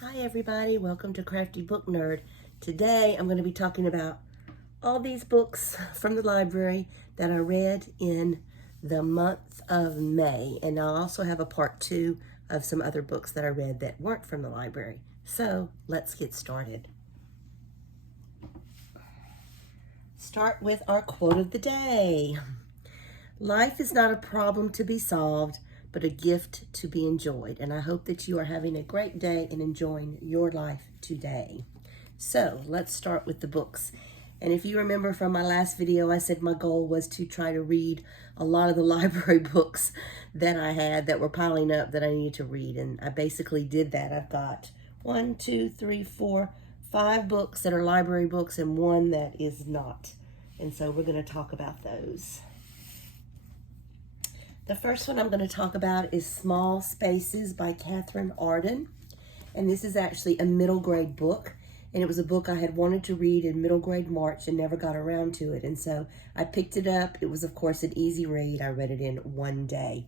Hi everybody, welcome to Crafty Book Nerd. Today I'm going to be talking about all these books from the library that I read in the month of May. And I'll also have a part 2 of some other books that I read that weren't from the library. So let's get started. Start with our quote of the day. Life is not a problem to be solved, but a gift to be enjoyed. And I hope that you are having a great day and enjoying your life today. So let's start with the books. And if you remember from my last video, I said my goal was to try to read a lot of the library books that I had that were piling up that I needed to read. And I basically did that. I've got 1, 2, 3, 4, 5 books that are library books and one that is not. And so we're going to talk about those. The first one I'm going to talk about is Small Spaces by Catherine Arden. And this is actually a middle grade book. And it was a book I had wanted to read in middle grade March and never got around to it. And so I picked it up. It was, of course, an easy read. I read it in one day.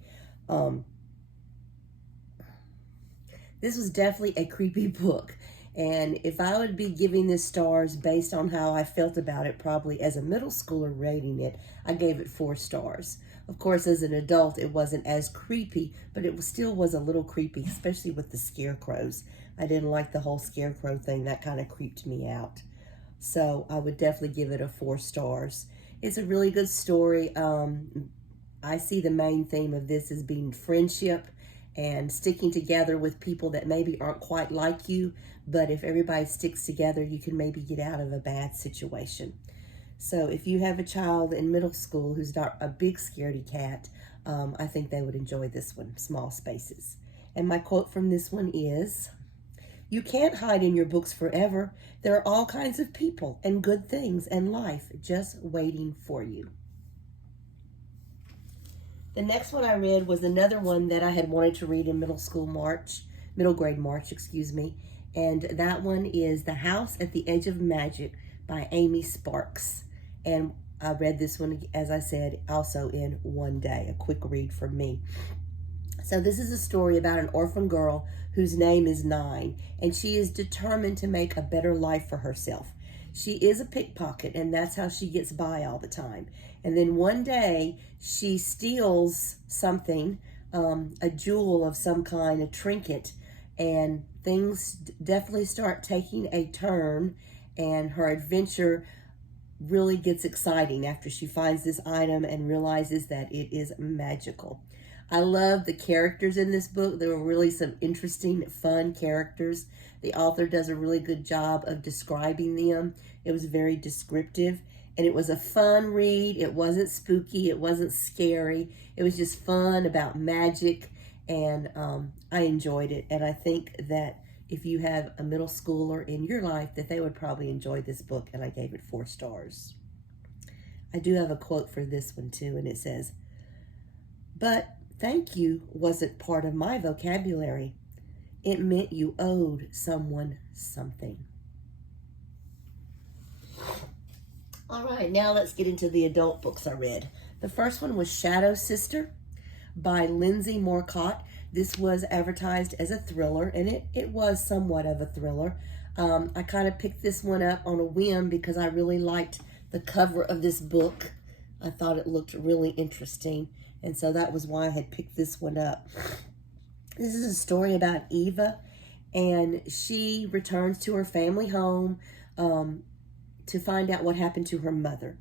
This was definitely a creepy book. And if I would be giving this stars based on how I felt about it, probably as a middle schooler rating it, I gave it 4 stars. Of course, as an adult, it wasn't as creepy, but it still was a little creepy, especially with the scarecrows. I didn't like the whole scarecrow thing. That kind of creeped me out. So I would definitely give it a 4 stars. It's a really good story. I see the main theme of this as being friendship and sticking together with people that maybe aren't quite like you, but if everybody sticks together, you can maybe get out of a bad situation. So if you have a child in middle school who's not a big scaredy cat, I think they would enjoy this one, Small Spaces. And my quote from this one is, "You can't hide in your books forever. There are all kinds of people and good things and life just waiting for you." The next one I read was another one that I had wanted to read in middle grade March, and that one is The House at the Edge of Magic by Amy Sparks. And I read this one, as I said, also in one day, a quick read for me. So this is a story about an orphan girl whose name is Nine, and she is determined to make a better life for herself. She is a pickpocket, and that's how she gets by all the time. And then one day, she steals something, a jewel of some kind, a trinket, and things definitely start taking a turn, and her adventure really gets exciting after she finds this item and realizes that it is magical. I love the characters in this book. There were really some interesting, fun characters. The author does a really good job of describing them. It was very descriptive, and it was a fun read. It wasn't spooky. It wasn't scary. It was just fun about magic, and I enjoyed it. And I think that if you have a middle schooler in your life, that they would probably enjoy this book, and I gave it 4 stars. I do have a quote for this one too, and it says, "But thank you wasn't part of my vocabulary. It meant you owed someone something." All right, now let's get into the adult books I read. The first one was Shadow Sister by Lindsay Morcott. This was advertised as a thriller, and it was somewhat of a thriller. I kind of picked this one up on a whim because I really liked the cover of this book. I thought it looked really interesting, and so that was why I had picked this one up. This is a story about Eva, and she returns to her family home to find out what happened to her mother.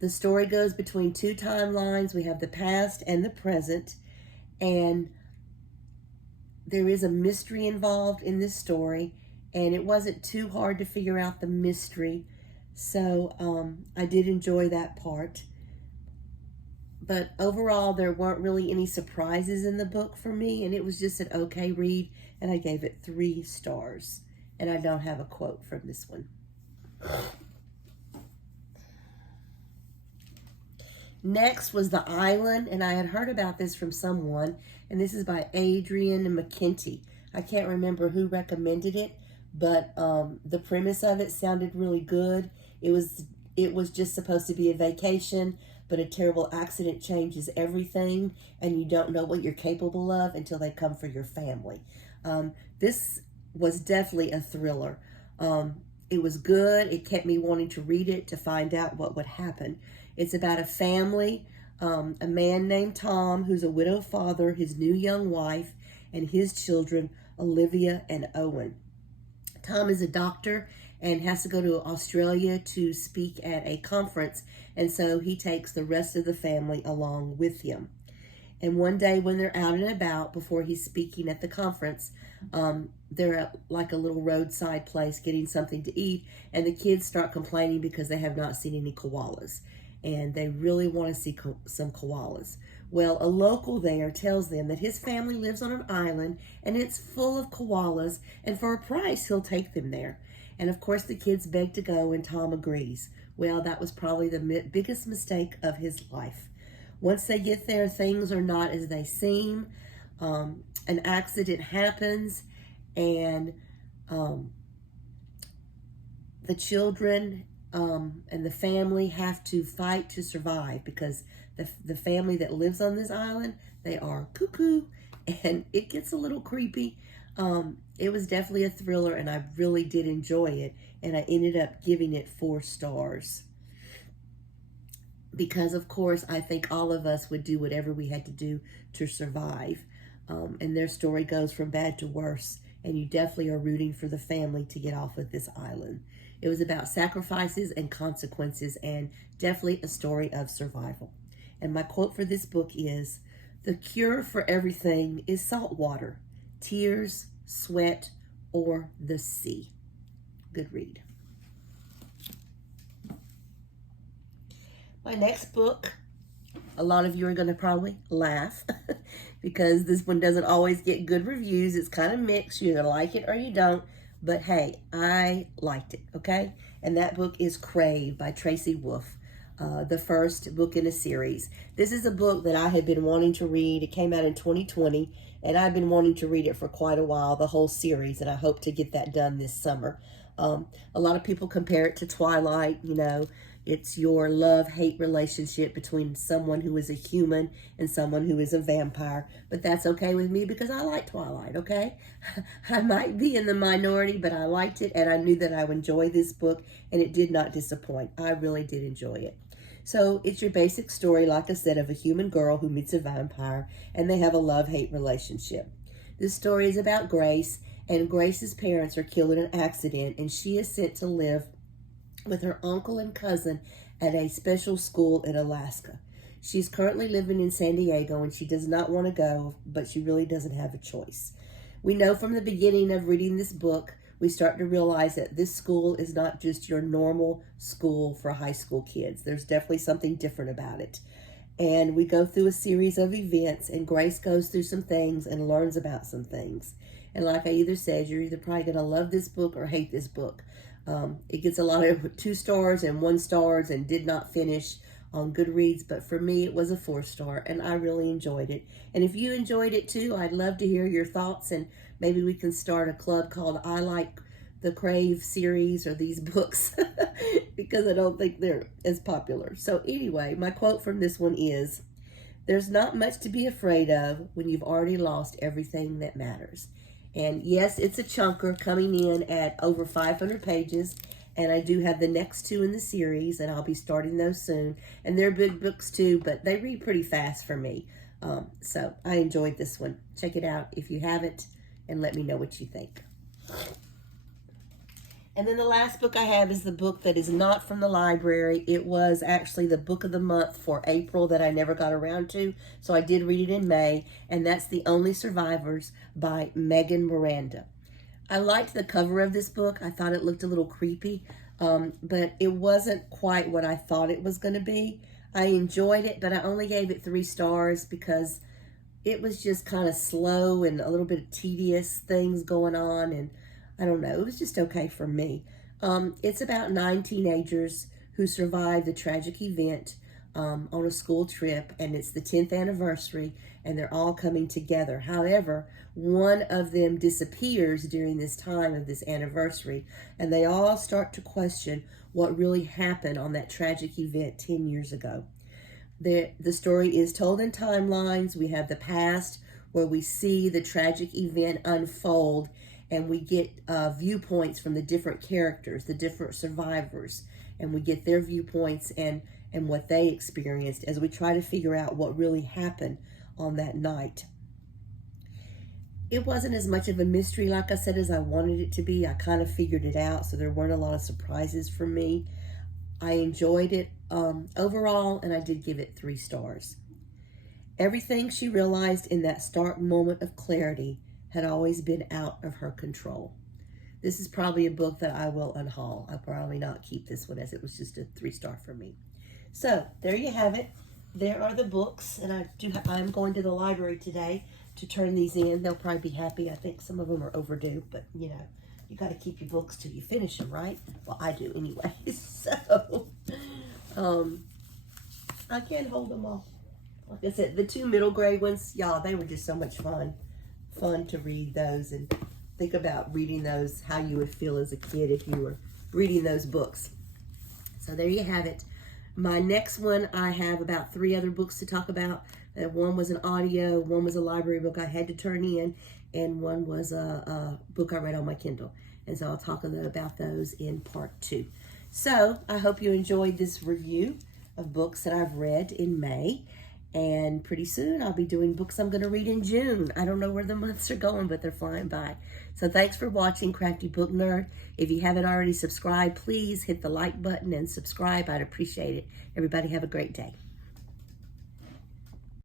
The story goes between 2 timelines. We have the past and the present, and there is a mystery involved in this story, and it wasn't too hard to figure out the mystery, so I did enjoy that part. But overall, there weren't really any surprises in the book for me, and it was just an okay read, and I gave it 3 stars. And I don't have a quote from this one. Next was The Island, and I had heard about this from someone, and this is by Adrian McKenty. I can't remember who recommended it, but the premise of it sounded really good. It was just supposed to be a vacation, but a terrible accident changes everything, and you don't know what you're capable of until they come for your family. This was definitely a thriller. It was good. It kept me wanting to read it to find out what would happen. It's about a family, a man named Tom, who's a widowed father, his new young wife, and his children, Olivia and Owen. Tom is a doctor and has to go to Australia to speak at a conference, and so he takes the rest of the family along with him. And one day when they're out and about before he's speaking at the conference, they're at like a little roadside place getting something to eat, and the kids start complaining because they have not seen any koalas, and they really want to see some koalas. Well, a local there tells them that his family lives on an island and it's full of koalas, and for a price he'll take them there. And of course the kids beg to go, and Tom agrees. Well, that was probably the biggest mistake of his life. Once they get there, things are not as they seem. An accident happens, and the children and the family have to fight to survive, because the family that lives on this island, they are cuckoo, and it gets a little creepy. It was definitely a thriller, and I really did enjoy it, and I ended up giving it 4 stars. Because, of course, I think all of us would do whatever we had to do to survive. And their story goes from bad to worse, and you definitely are rooting for the family to get off of this island. It was about sacrifices and consequences, and definitely a story of survival. And my quote for this book is, "The cure for everything is salt water, tears, sweat, or the sea." Good read. My next book, a lot of you are going to probably laugh because this one doesn't always get good reviews. It's kind of mixed. You either like it or you don't. But hey, I liked it, okay? And that book is Crave by Tracy Wolff, the first book in a series. This is a book that I had been wanting to read. It came out in 2020, and I've been wanting to read it for quite a while, the whole series, and I hope to get that done this summer. A lot of people compare it to Twilight. You know, it's your love-hate relationship between someone who is a human and someone who is a vampire. But that's okay with me because I like Twilight, okay? I might be in the minority, but I liked it, and I knew that I would enjoy this book, and it did not disappoint. I really did enjoy it. So it's your basic story, like I said, of a human girl who meets a vampire, and they have a love-hate relationship. This story is about Grace, and Grace's parents are killed in an accident, and she is sent to live with her uncle and cousin at a special school in Alaska. She's currently living in San Diego, and she does not want to go, but she really doesn't have a choice. We know from the beginning of reading this book, we start to realize that this school is not just your normal school for high school kids. There's definitely something different about it. And we go through a series of events, and Grace goes through some things and learns about some things. And like I either said, you're either probably going to love this book or hate this book. It gets a lot of 2 stars and 1 stars and did not finish on Goodreads, but for me it was a 4-star, and I really enjoyed it. And if you enjoyed it too, I'd love to hear your thoughts, and maybe we can start a club called I Like the Crave series or these books because I don't think they're as popular. So anyway, my quote from this one is, "There's not much to be afraid of when you've already lost everything that matters." And yes, it's a chunker, coming in at over 500 pages. And I do have the next 2 in the series, and I'll be starting those soon. And they're big books too, but they read pretty fast for me. So I enjoyed this one. Check it out if you haven't, and let me know what you think. And then the last book I have is the book that is not from the library. It was actually the book of the month for April that I never got around to. So I did read it in May, and that's The Only Survivors by Megan Miranda. I liked the cover of this book. I thought it looked a little creepy, but it wasn't quite what I thought it was going to be. I enjoyed it, but I only gave it 3 stars because it was just kind of slow and a little bit of tedious things going on, and I don't know, it was just okay for me. It's about 9 teenagers who survived the tragic event on a school trip, and it's the 10th anniversary, and they're all coming together. However, one of them disappears during this time of this anniversary, and they all start to question what really happened on that tragic event 10 years ago. The story is told in timelines. We have the past, where we see the tragic event unfold, and we get viewpoints from the different characters, the different survivors, and we get their viewpoints and what they experienced as we try to figure out what really happened on that night. It wasn't as much of a mystery, like I said, as I wanted it to be. I kind of figured it out, so there weren't a lot of surprises for me. I enjoyed it overall, and I did give it 3 stars. Everything she realized in that stark moment of clarity had always been out of her control. This is probably a book that I will unhaul. I'll probably not keep this one, as it was just a 3-star for me. So there you have it. There are the books, and I'm going to the library today to turn these in. They'll probably be happy. I think some of them are overdue, but you know, you got to keep your books till you finish them, right? Well, I do anyway. So I can't hold them all. Like I said, the 2 middle grade ones, y'all, they were just so much fun to read those, and think about reading those, how you would feel as a kid if you were reading those books. So there you have it. My next one, I have about 3 other books to talk about. One was an audio, one was a library book I had to turn in, and one was a book I read on my Kindle. And so I'll talk about those in part 2. So I hope you enjoyed this review of books that I've read in May. And pretty soon I'll be doing books I'm going to read in June. I don't know where the months are going, but they're flying by. So thanks for watching, Crafty Book Nerd. If you haven't already subscribed, please hit the like button and subscribe. I'd appreciate it. Everybody have a great day.